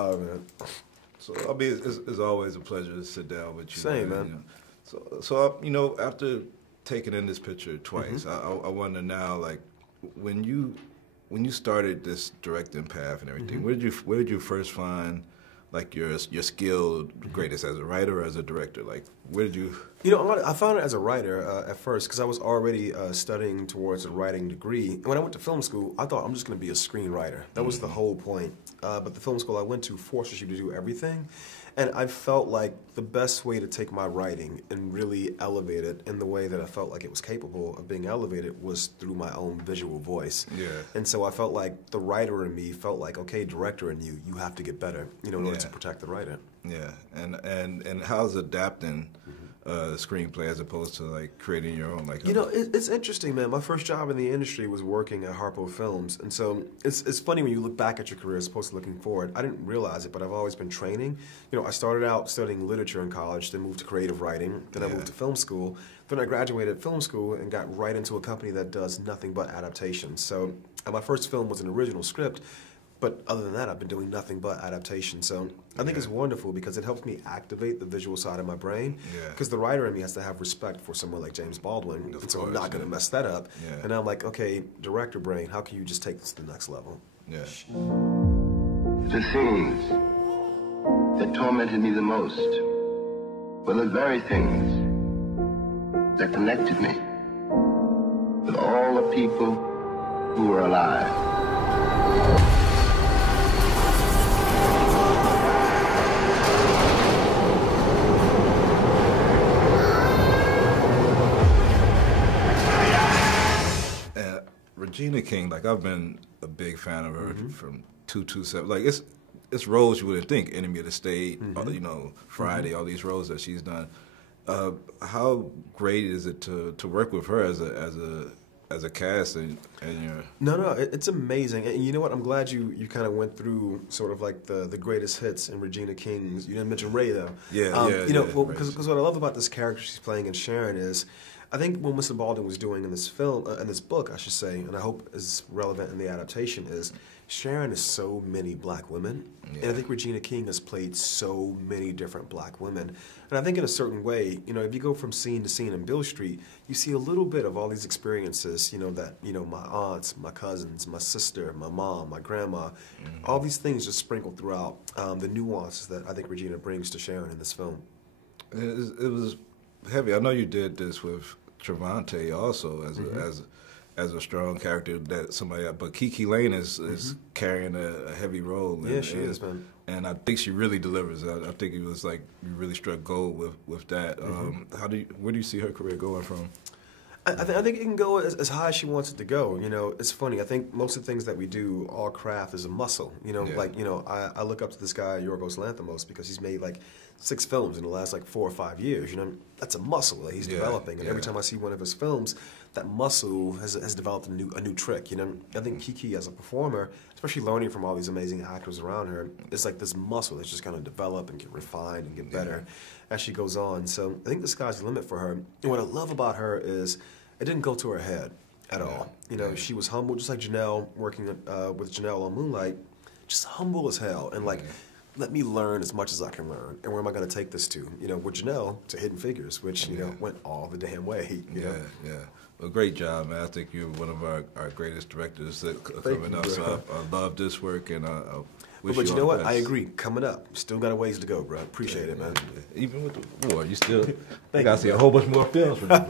Oh, man. So, I mean, it's always a pleasure to sit down with you. Same, man. You know. So after taking in this picture twice, I wonder now, like, when you started this directing path and everything, where did you first find, like, your skill greatest as a writer or as a director? Like, where did you? You know, I found it as a writer at first because I was already studying towards a writing degree. And when I went to film school, I thought I'm just going to be a screenwriter. That was the whole point. But the film school I went to forces you to do everything. And I felt like the best way to take my writing and really elevate it in the way that I felt like it was capable of being elevated was through my own visual voice. Yeah. And so I felt like the writer in me felt like, okay, director in you have to get better, in order to protect the writer. Yeah. And how's adapting screenplay as opposed to, like, creating your own? Like, it's interesting, man. My first job in the industry was working at Harpo Films, and so it's funny when you look back at your career as opposed to looking forward. I didn't realize it, but I've always been training. I started out studying literature in college, then moved to creative writing, then I moved to film school. Then I graduated film school and got right into a company that does nothing but adaptations. So my first film was an original script, but other than that, I've been doing nothing but adaptation. So I think it's wonderful because it helps me activate the visual side of my brain. Because the writer in me has to have respect for someone like James Baldwin. And so I'm not going to mess that up. And I'm like, okay, director brain, how can you just take this to the next level? Yeah. The things that tormented me the most were the very things that connected me with all the people who were alive. Regina King, like, I've been a big fan of her from 227. Like, it's roles you wouldn't think. Enemy of the State, Friday, all these roles that she's done. How great is it to work with her as a cast and your? No, it's amazing. And you know what? I'm glad you kind of went through sort of like the greatest hits in Regina King's. You didn't mention Ray though. Because what I love about this character she's playing in Sharon is, I think what Mr. Baldwin was doing in this film, in this book, I should say, and I hope is relevant in the adaptation, is Sharon is so many black women. And I think Regina King has played so many different black women. And I think in a certain way, if you go from scene to scene in Beale Street, you see a little bit of all these experiences, that, my aunts, my cousins, my sister, my mom, my grandma, all these things just sprinkled throughout the nuances that I think Regina brings to Sharon in this film. It was heavy. I know you did this with Trevante also as a strong character that somebody else, but Kiki Lane is carrying a heavy role. Yeah, she is, man. And I think she really delivers. I think it was like you really struck gold with that. Where do you see her career going from? I think it can go as high as she wants it to go. It's funny. I think most of the things that we do, all craft is a muscle. I look up to this guy, Yorgos Lanthimos, because he's made like 6 films in the last like 4 or 5 years. That's a muscle that he's developing. And every time I see one of his films, that muscle has developed a new trick. I think Kiki as a performer, especially learning from all these amazing actors around her, it's like this muscle that's just going to develop and get refined and get better as she goes on. So I think the sky's the limit for her. And what I love about her is it didn't go to her head at all. She was humble, just like Janelle, working with Janelle on Moonlight, just humble as hell. And like, let me learn as much as I can learn. And where am I going to take this to? With Janelle to Hidden Figures, which, went all the damn way. Yeah. Well, great job, man. I think you're one of our greatest directors that coming up. So I love this work, and I wish but you you know all what? the best. I agree. Coming up. Still got a ways to go, bro. Appreciate it, man. Even with the war, you still... I got to see a whole bunch more films from you.